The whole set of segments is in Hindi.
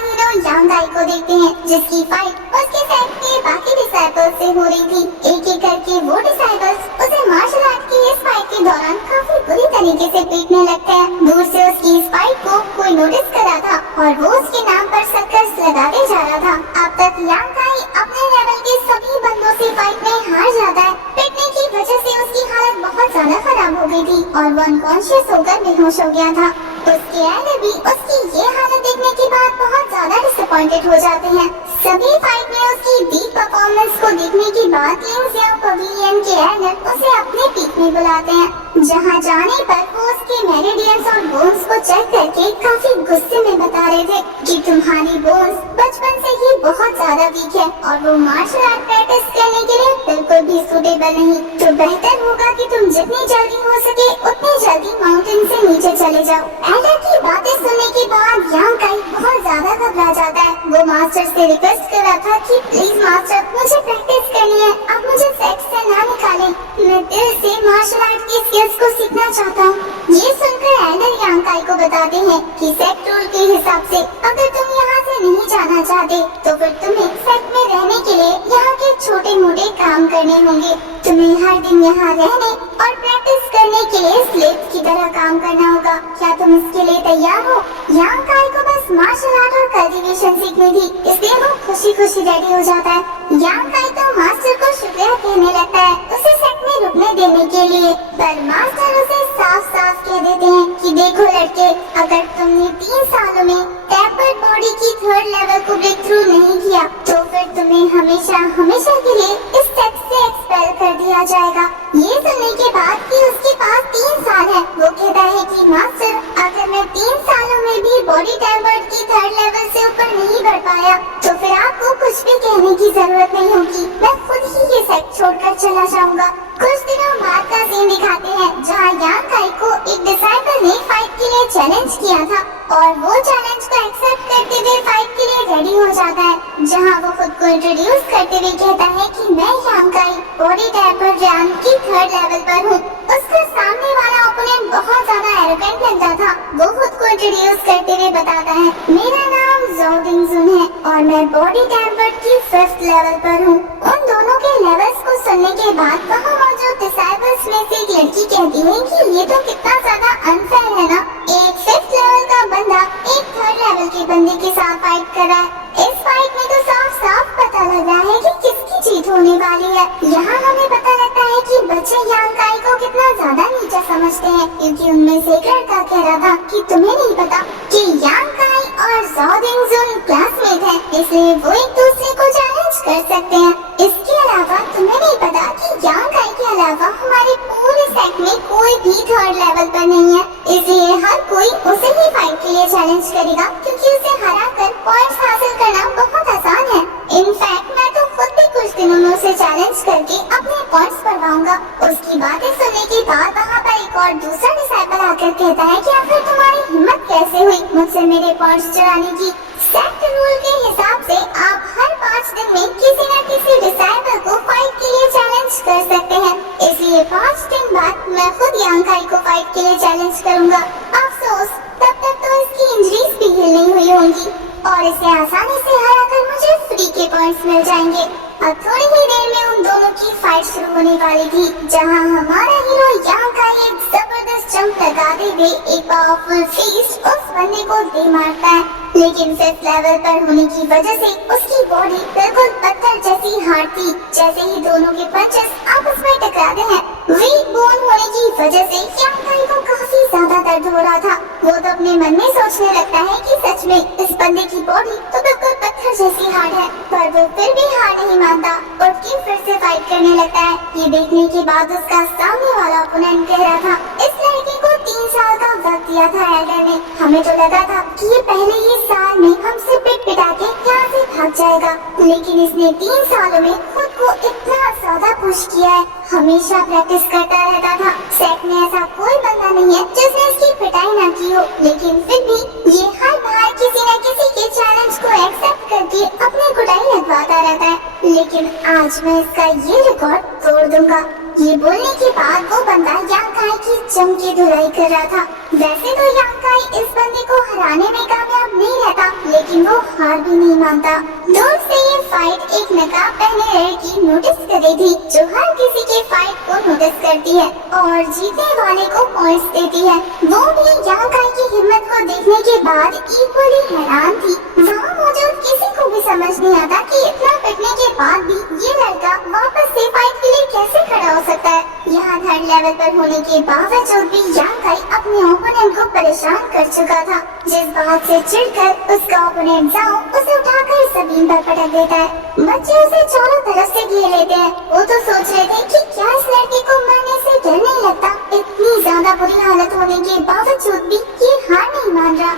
हीरो यांग काई को देखते हैं, जिसकी फाइट उसके सेट के बाकी डिसाइपल्स से हो रही थी। एक एक करके वो डिसाइपल्स उसे मार्शल आर्ट की इस फाइट के दौरान काफी बुरी तरीके से पीटने लगते हैं। दूर से उसकी इस फाइट को कोई नोटिस कर रहा था और वो उसके नाम पर सर्कस लगाते जा रहा था। अब तक यांग काई अपने लेवल के सभी बंदों से फाइट में हार जाता है। पिटने की वजह से उसकी हालत बहुत ज्यादा खराब हो गई थी और वो अनकॉन्शियस होकर बेहोश हो गया था। उसके एल्डर भी उसकी ये हालत देखने के बाद बहुत ज्यादा डिसअपॉइंटेड हो जाते हैं। सभी फाइट में उसकी वीक परफॉर्मेंस को देखने के बाद लिंग पवेलियन के एल्डर उसे अपने पीक में बुलाते हैं, जहाँ जाने पर वो उसके मेरिडियंस और बोन्स को चेक करके काफी गुस्से में बता रहे थे कि तुम्हारी बोन्स बचपन से ही बहुत ज्यादा वीक है और वो मार्शल आर्ट प्रैक्टिस करने के लिए बिल्कुल भी सूटेबल नहीं। तो बेहतर होगा कि तुम जितनी जल्दी हो सके उतनी जल्दी माउंटेन से नीचे चले जाओ। एल्डर की बातें सुनने के बाद यांग काई बहुत ज्यादा घबरा जाता है। वो मास्टर से रिक्वेस्ट कर रहा था कि प्लीज मास्टर, मुझे प्रैक्टिस करनी है, आप मुझे सेट से ना निकालें, मैं दिल से मार्शल आर्ट की स्किल्स को सीखना चाहता हूँ। ये सुनकर एल्डर यांग काई को बताते हैं कि सेट रूल के हिसाब से अगर तुम यहाँ से नहीं जाना चाहते तो फिर तुम्हें सेट में रहने के लिए यहाँ के छोटे मोटे काम करने होंगे। तुम्हें हर दिन यहाँ रहने और प्रैक्टिस करने के लिए स्लेव की तरह काम करना होगा। क्या तुम इसके लिए तैयार हो? यांग काई को बस मार्शल आर्ट और कल्टीवेशन सीखनी थी, इसलिए वो खुशी खुशी रेडी हो जाता है। यांग काई तो मास्टर को शुक्रिया कहने लगता है उसे सेट में रुकने देने के लिए, पर मास्टर उसे साफ साफ कह देते हैं कि देखो लड़के, अगर तुमने 3 सालों में टैपर्ड बॉडी की 3rd लेवल को ब्रेक थ्रू नहीं किया तो फिर तुम्हें हमेशा हमेशा के लिए इस सेट से एक्सपेल कर दिया जाएगा। ये सुनने के बाद कि उसके पास 3 साल है, वो कहता है कि मास्टर, अगर मैं 3 सालों में भी बॉडी टैपर्ड की 3rd लेवल से ऊपर नहीं बढ़ पाया तो फिर आपको कुछ भी कहने की जरूरत नहीं होगी, मैं खुद ही ये सेट छोड़कर चला जाऊंगा। कुछ दिनों बाद का सीन दिखाते हैं जहाँ यांग काई को एक डिसाइपल ने फाइट के लिए चैलेंज किया था और वो चैलेंज को एक्सेप्ट करते हुए फाइट के लिए रेडी हो जाता है, जहाँ वो खुद को इंट्रोड्यूस करते हुए कहता है कि मैं यांग काई बॉडी टैपर्ड रैंक की 3rd लेवल पर हूँ। उसका सामने वाला ओपोनेंट बहुत ज्यादा एरोगेंट लगता था। वो खुद को इंट्रोड्यूस करते हुए बताता है, मेरा नाम ज़ो डिंगजुन है और मैं बॉडी टैपर्ड की 5th लेवल पर हूँ। उन दोनों के लेवल्स को सुनने के बाद वहाँ मौजूद डिसाइपल्स में से एक लड़की कहती है कि ये तो कितना ज्यादा अनफेयर है ना, एक 5th लेवल का बंदा एक 3rd लेवल के बंदे के साथ फाइट कर रहा है। इस फाइट में तो साफ साफ पता लग रहा है कि किसकी जीत होने वाली है। यहाँ हमें पता लगता है कि बच्चे यांग काई को कितना ज्यादा नीचा समझते हैं, क्योंकि उनमें से एक लड़का कह रहा था कि तुम्हें नहीं पता कि यांग काई और ज़ो डिंगजुन क्लासमेट हैं, इसलिए वो एक दूसरे को चैलेंज कर सकते हैं। इसके अलावा तुम्हें नहीं पता कि यांग काई के अलावा हमारे पूरे सेट में कोई भी 3rd लेवल पर नहीं है, इसलिए हर कोई उसे ही फाइट के लिए चैलेंज करेगा, क्योंकि उसे हराकर पॉइंट्स हासिल करना बहुत आसान है। इनफैक्ट मैं तो खुद भी कुछ दिनों में उसे चैलेंज करके अपने पॉइंट्स बढ़वाऊंगा। उसकी बातें सुनने के बाद वहाँ पर एक और दूसरा डिसाइपल आकर कहता है कि आखिर तुम्हारी हिम्मत कैसे हुई मुझसे मेरे पॉइंट्स चुराने की? सेट रूल के हिसाब से आप हर 5 दिन में किसी न किसी डिसाइपल को फाइट के लिए चैलेंज कर सकते हैं, इसलिए 5 दिन बाद मैं खुद यांग काई को फाइट के लिए चैलेंज करूंगा। अफसोस तब तक तो इसकी इंजरीज भी हील नहीं हुई होंगी और इसे आसानी से हराकर मुझे फ्री के पॉइंट्स मिल जाएंगे। अब थोड़ी ही देर में उन दोनों की फाइट शुरू होने वाली थी, जहां हमारा हीरो यांग काई एक जबरदस्त जंप लगाते हुए एक पावरफुल फीस्ट उस बंदे को दे मारता है, लेकिन 5th लेवल पर होने की वजह से उसकी बॉडी बिल्कुल पत्थर जैसी हार्ड थी। जैसे ही दोनों के पंचेस आपस में टकराते हैं, वीक बोन होने की वजह से यांग काई को काफी ज्यादा दर्द हो रहा था। वो तो अपने मन में सोचने लगता है कि सच में इस बंदे की बॉडी तो बिल्कुल पत्थर जैसी हार्ड है, पर वो फिर भी हार नहीं मानता और फिर से फाइट करने लगता है। ये देखने के बाद उसका सामने वाला ओपोनेंट कह रहा था, इस लड़के को 3 साल का वक्त दिया था एल्डर ने, हमें तो लगा था कि ये पहले ही साल में हमसे पिट पिटा के यहाँ से भाग जाएगा, लेकिन इसने 3 सालों में खुद को इतना ज्यादा पुश किया है, हमेशा प्रैक्टिस करता रहता था। सेट में ऐसा कोई बंदा नहीं है जिसने इसकी पिटाई ना की हो, लेकिन फिर भी ये हर बार किसी न किसी के चैलेंज को एक्सेप्ट करके अपनी कुटाई लगवाता रहता है, लेकिन आज मैं इसका ये रिकॉर्ड तोड़ दूंगा। ये बोलने के बाद वो बंदा यांग काई की जम की धुलाई कर रहा था। वैसे तो यांग काई इस बंदे को हराने में कामयाब नहीं रहता, लेकिन लेकिन वो हार भी नहीं मानता। दूर से ये फाइट एक नकाब पहने लड़की नोटिस कर रही थी, जो हर किसी के फाइट को नोटिस करती है और जीतने वाले को पॉइंट्स देती है। वो भी यांग काई की हिम्मत को देखने के बाद इक्वली हैरान थी। वहाँ मौजूद किसी को भी समझ नहीं आता कि इतना पिटने के बाद भी ये लड़का वापस से फाइट के लिए कैसे खड़ा हो सकता है। यहाँ थर्ड लेवल पर होने के बावजूद भी यांग काई अपने ओपोनेंट को परेशान कर चुका था, जिस बात से चिढ़कर उसका ओपोनेंट जाओ उसे उठाकर जमीन पर पटक देता है। बच्चे उसे चारों तरफ से घेर लेते हैं। वो तो सोच रहे थे कि क्या इस लड़के को मरने से डर नहीं लगता। इतनी ज्यादा बुरी हालत होने के बावजूद भी ये हार नहीं मान रहा।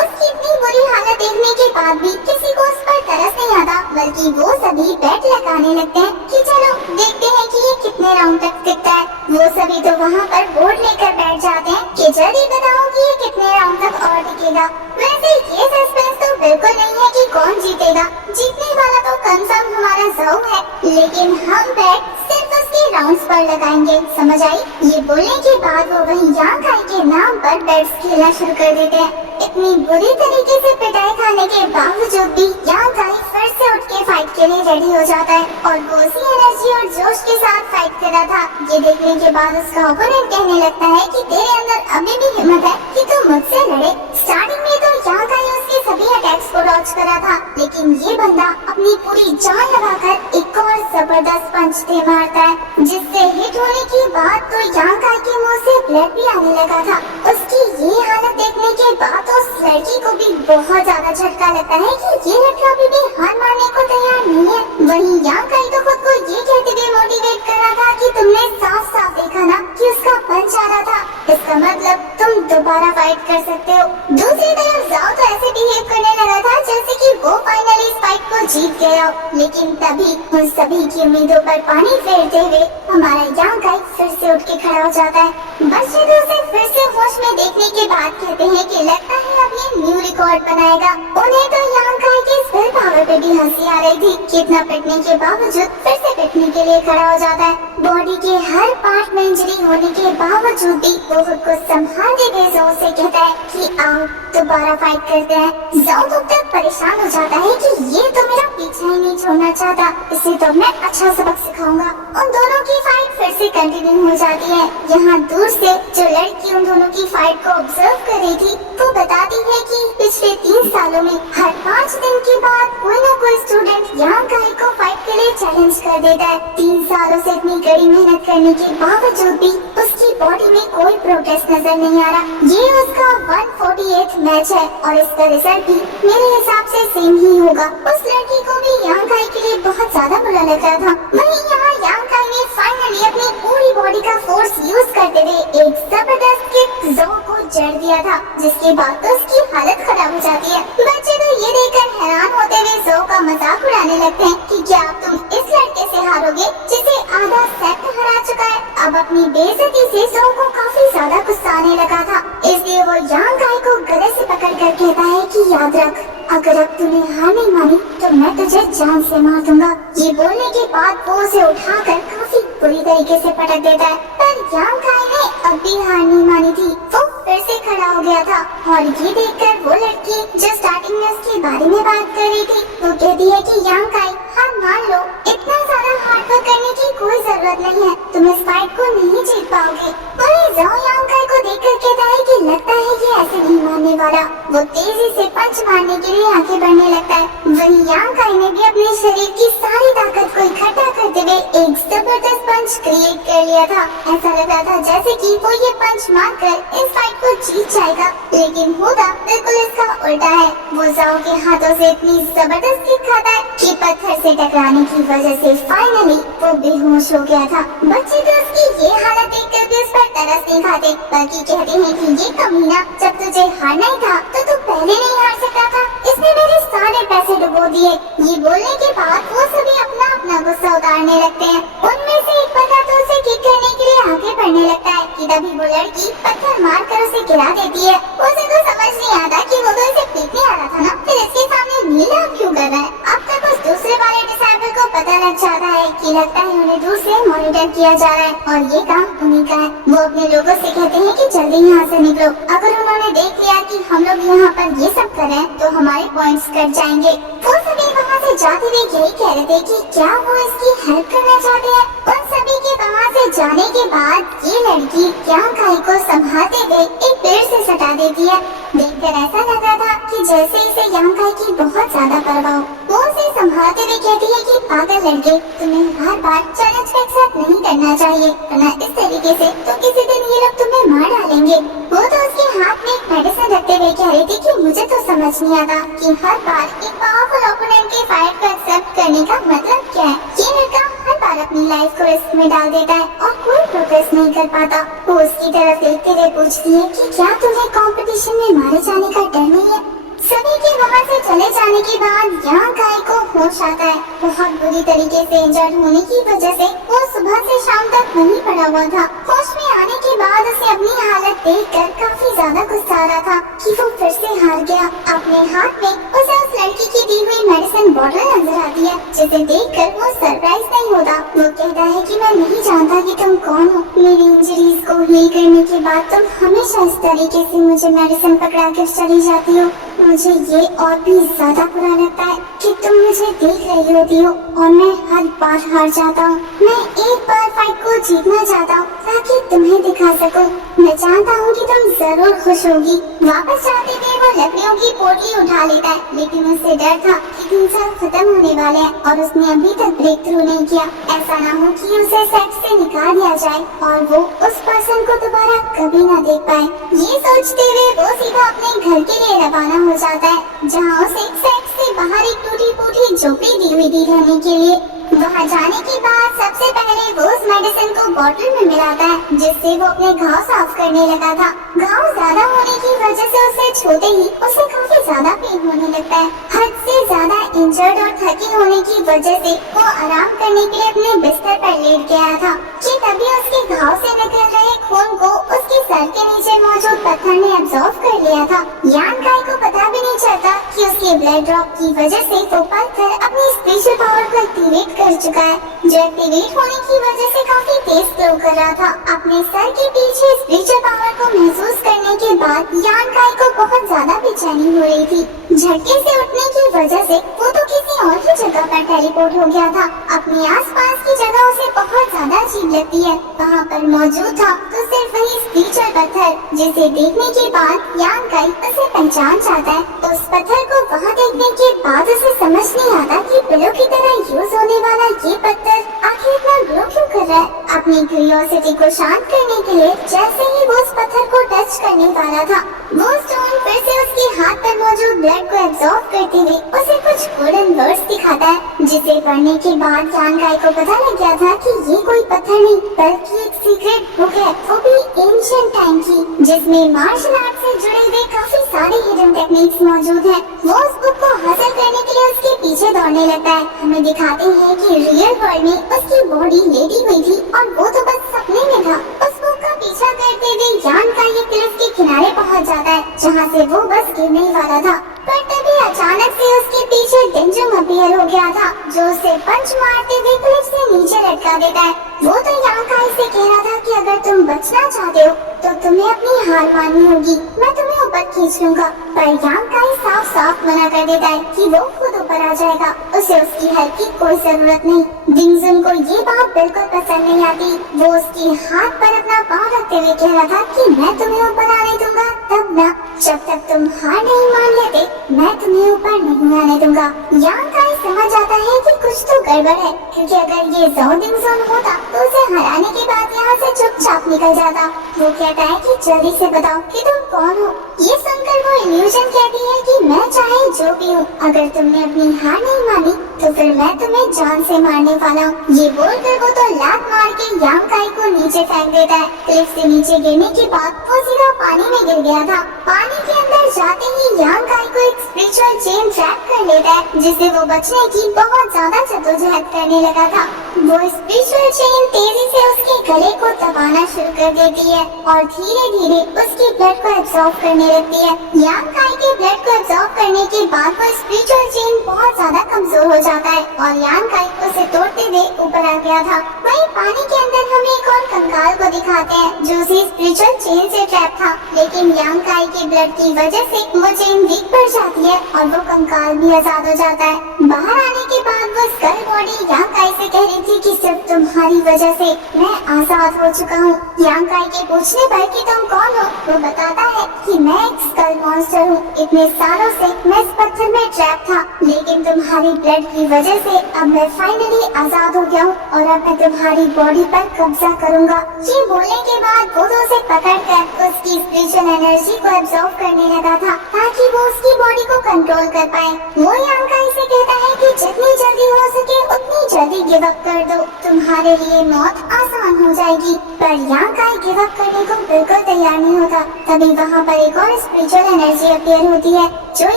उसकी इतनी बुरी हालत देखने के बाद भी किसी को उस पर तरस नहीं आता, बल्कि वो सभी बेट लगाने लगते हैं कि चलो देखते हैं कि ये कितने राउंड तक टिकता है। वो सभी तो वहाँ पर बोर्ड लेकर बैठ जाते हैं कि जल्दी बताओ कि ये कितने राउंड तक और टिकेगा। वैसे ये सस्पेंस तो बिल्कुल नहीं है कि कौन जीतेगा। जीतने वाला तो कंफर्म हमारा ज़ौ है, लेकिन हम बेट सिर्फ उसके राउंड्स पर लगाएंगे, समझ आई? ये बोलने के बाद वो वही यांग काई के नाम पर बेट्स खेलना शुरू कर देते हैं। इतनी बुरी तरीके से पिटाई खाने के बावजूद भी यांग काई फिर से उठ के फाइट के लिए रेडी हो जाता है और वो उसी एनर्जी और जोश के साथ फाइट कर रहा था। ये देखने के बाद उसका ओपोनेंट कहने लगता है कि तेरे अंदर अभी भी हिम्मत है कि तू मुझसे लड़े। स्टार्टिंग में तो यांग काई उसके सभी अटैक्स को डॉज कर रहा था, लेकिन ये बंदा अपनी पूरी जान लगाकर एक और जबरदस्त पंच दे मारता है, जिससे हिट होने के बाद तो यांग काई के मुंह से ब्लड भी आने लगा था। उसकी ये हालत देखने के बाद तो उस लड़की को भी बहुत ज्यादा झटका लगता है कि ये लड़का अभी भी हार मानने को तैयार नहीं है। वहीं यांग काई तो खुद को ये कहते हुए मोटिवेट कर रहा था कि तुमने साफ साफ देखा ना कि उसका पंच आ रहा था, इसका मतलब तुम दोबारा फाइट कर सकते हो। दूसरी तरफ ज़ौ तो ऐसे बिहेव करने लगा था जैसे कि वो फाइनली इस फाइट को जीत गया हो। लेकिन तभी उन सभी की उम्मीदों पर पानी फेरते हुए हमारा यांग काई फिर से उठ के खड़ा हो जाता है। बच्चे तो उसे फिर से होश में देखने के बाद कहते हैं कि लगता है अब ये न्यू रिकॉर्ड बनाएगा। उन्हें तो यांग काई की स्पिल पावर पे भी हंसी आ रही थी कि इतना पिटने के बावजूद फिर से पिटने के लिए खड़ा हो जाता है। बॉडी के हर पार्ट में इंजरी होने के बावजूद भी वो खुद को संभालते हुए ज़ौ से कहता है कि आओ दोबारा फाइट करते हैं। ज़ौ तो तक परेशान हो जाता है कि ये तो मेरा पीछा ही नहीं छोड़ना चाहता, इसे तो मैं अच्छा सबक सिखाऊंगा। उन दोनों की फाइट फिर से कंटिन्यू हो जाती है। यहाँ दूर से जो लड़की उन दोनों की फाइट को ऑब्जर्व कर रही थी वो बताती है कि पिछले 3 सालों में हर 5 दिन के बाद कोई न कोई स्टूडेंट यांग काई को फाइट के लिए चैलेंज कर देता है। 3 सालों से इतनी कड़ी मेहनत करने के बावजूद भी उसकी बॉडी में कोई प्रोग्रेस नजर नहीं आ रहा। ये उसका 148th मैच है और इसका रिजल्ट भी मेरे हिसाब से सेम ही होगा। उस लड़की को भी यांग काई के लिए बहुत ज्यादा बुरा लग रहा था। वहीं यहाँ यांग काई ने फाइनली अपनी पूरी बॉडी का फोर्स यूज करते हुए एक जबरदस्त किक ज़ौ को जड़ दिया था, जिसके बाद तो उसकी हालत खराब हो जाती है। बच्चे तो ये देखकर हैरान होते हुए ज़ौ का मजाक उड़ाने लगते हैं कि क्या अब तुम इस लड़के से हारोगे जिसे आधा सेट हरा चुका है। अब अपनी बेइज्जती से ज़ौ को काफी ज्यादा गुस्सा आने लगा था, इसलिए वो यांग काई को गले से पकड़कर कहता है कि याद रख, अगर अब तूने हार नहीं मानी तो मैं तुझे जान से मार दूंगा। ये बोलने के बाद वो उसे उठाकर काफी बुरी तरीके से पटक देता है, पर यांग काई ने अब भी हार नहीं मानी थी। वो फिर से खड़ा हो गया था और ये देखकर वो लड़की जो स्टार्टिंग में उसके बारे में बात कर रही थी वो कहती है कि यांग काई हार मान लो, इतना ज्यादा हार्ड वर्क करने की कोई जरूरत नहीं है, तुम इस फाइट को नहीं जीत पाओगे। वहीं ज़ौ यांग काई को देखकर कहता है कि लगता है ये ऐसे नहीं मानने वाला। वो तेजी से पंच मारने के लिए आगे बढ़ने लगता है। वहीं यांग काई ने भी अपने शरीर की सारी ताकत को इकट्ठा करते हुए एक जबरदस्त पंच क्रिएट कर लिया था। ऐसा लग रहा था जैसे कि वो ये पंच मारकर इस फाइट को जीत जाएगा, लेकिन होता बिल्कुल इसका उल्टा है। वो ज़ौ के हाथों से इतनी जबरदस्त किक खाता है कि पत्थर से टकराने की वजह से फाइनली वो बेहोश हो गया था। बच्चे तो उसकी ये हालत देखकर भी उस पर तरस नहीं खाते, बल्कि कहते हैं कि ये कमीना, जब तुझे हारना ही था तो तू पहले नहीं हार सकता था, इसने मेरे सारे पैसे डुबो दिए। ये बोलने के बाद वो सभी अपना अपना गुस्सा उतारने लगते हैं। उनमें से एक बंदा तो उसे किक करने के लिए आगे बढ़ने लगता है कि तभी वो लड़की पत्थर मार कर उसे गिरा देती है। उसे तो समझ नहीं आता कि वो तो इसे पीटने आ रहा था ना, फिर इसके सामने नीला क्यों कर रहा है। अब तक उस दूसरे वाले डिसेबल को पता लग जाता है कि लगता है उन्हें दूर से मॉनिटर किया जा रहा है और ये काम उन्हीं का है। वो अपने लोगों से कहते हैं कि जल्दी यहाँ से निकलो, अगर उन्होंने देख लिया कि हम लोग यहाँ पर अगर ये सब करें तो हमारे पॉइंट्स कट जाएंगे। वो सभी वहाँ से जाते हुए यही कह रहे थे कि क्या वो इसकी हेल्प करना चाहते हैं। उन सभी के वहाँ से जाने के बाद ये लड़की यांग काई को संभालते हुए एक पेड़ से सटा देती है। देखकर ऐसा लग रहा था कि जैसे इसे यांग काई की बहुत ज्यादा परवाह हो। वो उसे संभालते हुए कहती है कि पागल लड़के, तुम्हें हर बार चैलेंज का एक्सेप्ट नहीं करना चाहिए, वरना इस तरीके से तो किसी दिन ये लोग तुम्हें मार डालेंगे। वो तो उसके हाथ में एक मेडिसिन रखते हुए कह रही थी कि मुझे तो समझ नहीं आता कि हर बार एक पावरफुल ओपोनेंट के फाइट को एक्सेप्ट करने का मतलब क्या है। ये लड़का हर बार अपनी लाइफ को रिस्क में डाल देता है और कोई प्रोग्रेस नहीं कर पाता। वो उसकी तरफ देखते हुए पूछती है कि क्या तुम्हें कंपटीशन में मारे जाने का डर नहीं है। सभी के वहाँ से चले जाने के बाद यांग काई को होश आता है। बहुत बुरी तरीके से इंजर्ड होने की वजह से वो सुबह से शाम तक वहीं पड़ा हुआ था। होश में आने के बाद उसे अपनी हालत देखकर काफी ज्यादा गुस्सा आ रहा था कि वो फिर से हार गया। अपने हाथ में उसे उस लड़की की दी हुई मेडिसिन बॉटल नजर आती है, जिसे देखकर वो सरप्राइज नहीं होता। वो कहता है कि मैं नहीं जानता कि तुम कौन हो। मेरी इंजरीज को हील करने के बाद तुम हमेशा इस तरीके से मुझे मेडिसिन पकड़ा कर चली जाती हो। मुझे ये और भी ज्यादा बुरा लगता है कि तुम मुझे देख रही होती हो और मैं हर बार हार जाता हूँ। मैं एक बार फाइट को जीतना चाहता हूँ ताकि तुम्हें दिखा सकूं। मैं जानता हूँ कि तुम जरूर खुश होगी। वापस जाते हुए वो लकड़ियों की पोटली उठा लेता है, लेकिन उसे डर था कि 3 साल खत्म होने वाले हैं और उसने अभी तक ब्रेक थ्रू नहीं किया। ऐसा ना हो कि उसे सेक्स से निकाल दिया जाए और वो उस पर्सन को दोबारा कभी ना देख पाए। ये सोचते हुए वो सीधा अपने घर के लिए रवाना हो जाता है, जहाँ उसे सेक्स से बाहर एक टूटी फूटी झोपड़ी दी हुई थी रहने के लिए। वहाँ जाने के बाद सबसे पहले वो उस मेडिसिन को बोतल में मिलाता है, जिससे वो अपने घाव साफ करने लगा था। घाव ज्यादा होने की वजह से उसे छूते ही उसे काफी ज्यादा पेन होने लगता है। हद से ज्यादा इंजर्ड और थकी होने की वजह से वो आराम करने के लिए अपने बिस्तर पर लेट गया था कि तभी उसके घाव से निकल रहे खून को उसके सर के नीचे मौजूद पत्थर ने एब्जॉर्ब कर लिया था। यांग काई को पता भी नहीं चलता कि उसके ब्लड ड्रॉप की वजह से वो पत्थर अपनी स्पेशल पावर को एक्टिवेट कर चुका है, जो एक्टिवेट होने की वजह से काफी तेज फ्लो कर रहा था। अपने सर के पीछे स्पिरिचुअल पावर को महसूस करने के बाद यांग काई को बहुत ज्यादा बेचैनी हो रही थी। झटके से उठने की वजह से वो तो किसी और ही जगह पर टेलीपोर्ट हो गया था। अपने आसपास की जगह उसे बहुत ज्यादा अजीब लगती है। वहाँ पर मौजूद था तो सिर्फ वही स्पिरिचुअल पत्थर, जिसे देखने के बाद यांग काई उसे पहचान जाता है। उस पत्थर को वहाँ देखने के बाद उसे समझ नहीं आता कि पिलो की तरह यूज होने वाला ये पत्थर आखिर इतना ग्लो क्यों कर रहा है। अपनी क्यूरियोसिटी को शांत करने के लिए जैसे ही वो उस पत्थर को टच करने वाला था, वो स्टोन फिर से उसके हाथ पर मौजूद ब्लड को एब्जॉर्ब करते हुए उसे कुछ गोल्डन वर्ड्स दिखाता है, जिसे पढ़ने के बाद यांग काई को पता लग गया था कि ये कोई पत्थर नहीं बल्कि एक सीक्रेट बुक है, वो भी एंशिएंट टाइम की, जिसमें मार्शल आर्ट से जुड़े हुए काफी सारे हिडन टेक्निक्स मौजूद हैं। वो उस बुक को हासिल करने के लिए उसके पीछे दौड़ने लगता है। हमें दिखाते हैं कि रियल वर्ल्ड में उसकी बॉडी लेटी हुई थी और वो तो बस सपने में था। उस बुक का पीछा करते हुए यांग काई एक क्लिफ के किनारे पहुंच जाता है, जहां से वो बस गिरने ही वाला था। पर तभी अचानक से उसके पीछे डेंजुंग अपीयर हो गया था, जो उसे पंच मारते हुए क्लिफ से नीचे लटका देता है। वो तो यांग काई से कह रहा था कि अगर तुम बचना चाहते हो तो तुम्हें अपनी हार माननी होगी, मैं तुम्हें ऊपर खींच लूंगा। पर यांग काई साफ साफ मना कर देता है कि वो खुद ऊपर आ जाएगा, उसे उसकी हेल्प की कोई जरूरत नहीं। डिंगजुन को ये बात बिल्कुल पसंद नहीं आती। वो उसके हाथ पर अपना पाँव रखते हुए कह रहा था कि मैं तुम्हें ऊपर आने दूंगा तब ना, जब तक तुम हार नहीं मान लेते मैं तुम्हें ऊपर नहीं आने दूंगा। यांग काई समझ आता है कि कुछ तो गड़बड़ है, क्योंकि अगर ये ज़ोउ डिंगजुन होता तो उसे हराने के बाद यहाँ से चुपचाप निकल जाता। वो कहता है कि जल्दी से बताओ कि तुम कौन हो। ये सुनकर वो इल्यूजन कहती है कि मैं चाहे जो भी हूँ, अगर तुमने अपनी हार नहीं मानी तो फिर मैं तुम्हें जान से मारने वाला हूँ। ये बोलकर वो तो लात मार के यांग काई को नीचे फेंक देता है। क्लिफ से नीचे गिरने के बाद वो सीधा पानी में गिर गया था। पानी के अंदर जाते ही यांग काई को एक स्पिरिचुअल चेन ट्रैप कर लेता है, जिससे वो बचने की बहुत ज्यादा जद्दोजहद करने लगा था। वो स्पिरिचुअल चेन तेजी से उसके गले को दबाना शुरू कर देती है और धीरे धीरे उसके ब्लड को एब्जॉर्ब करने लगती है। यांग काई के ब्लड को एब्जॉर्ब करने के बाद वो स्पिरिचुअल चेन बहुत ज्यादा कमजोर हो जाता है और यांग काई उसे तोड़ते हुए ऊपर आ गया था। वहीं पानी के अंदर हमें एक और कंकाल को दिखाते हैं जो उसी स्पिरिचुअल चेन से ट्रैप था, लेकिन यांकाई के ब्लड की वजह से वो चेन वीक पड़ जाती है और वो कंकाल भी आजाद हो जाता है। बाहर आने के बाद वो स्कल बॉडी यांकाई से कह रही थी कि सिर्फ तुम्हारी वजह से मैं आजाद हो चुका हूँ। यांकाई के पूछने पर कि तुम कौन हो, वो बताता है कि मैं एक स्कल मॉन्स्टर हूँ। इतने सालों से मैं इस पत्थर में ट्रैप था, लेकिन तुम्हारी ब्लड की वजह से अब मैं फाइनली आजाद हो गया हूँ और अब मैं तुम्हारी बॉडी पर कब्जा करूँगा। ये बोलने के बाद वो उसे पकड़कर उसकी स्पिरिचुअल एनर्जी को एब्जॉर्ब करने लगा था ताकि वो उसकी बॉडी को कंट्रोल कर पाए। वो यांकाई से कहता है कि जितनी जल्दी हो सके उतनी जल्दी गिव अप कर दो, तुम्हारे लिए मौत आसान हो जाएगी। पर यांकाई गिव अप करने को बिल्कुल तैयार नहीं होता। तभी वहाँ पर एक और स्पिरिचुअल एनर्जी अपीयर होती है जो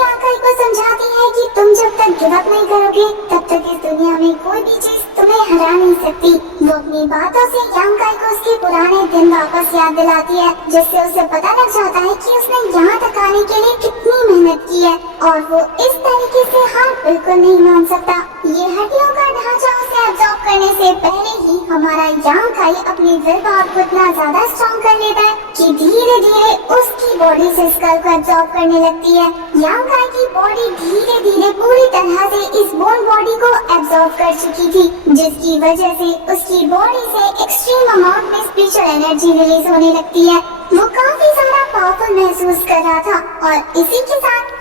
यांकाई को समझाती है कि तुम जब तक गिव अप नहीं करोगे तब तक इस दुनिया में कोई भी चीज तुम्हें हरा नहीं सकती। वो अपनी बातों से यांकाई को उसके पुराने दिन वापस याद दिलाती है, जिससे उसे पता लग जाता है कि उसने यहाँ तक आने के लिए कितनी मेहनत की है और वो इस तरीके से हार बिल्कुल नहीं मान सकता। ये हड्डियों का ढांचा उसे एब्जॉर्ब करने से पहले ही हमारा यांकाई अपनी विल पावर को इतना ज्यादा स्ट्रॉन्ग कर लेता है कि धीरे धीरे उसकी बॉडी से स्कल को एब्जॉर्ब करने लगती है। यांकाई की बॉडी धीरे धीरे पूरी तरह से इस बोन बॉडी को एब्जॉर्ब कर चुकी थी, जिसकी वजह से उसकी बॉडी से एक्सट्रीम अमाउंट में स्पिरिचुअल एनर्जी रिलीज होने लगती है। वो काफी ज्यादा पावरफुल महसूस कर रहा था और इसी के साथ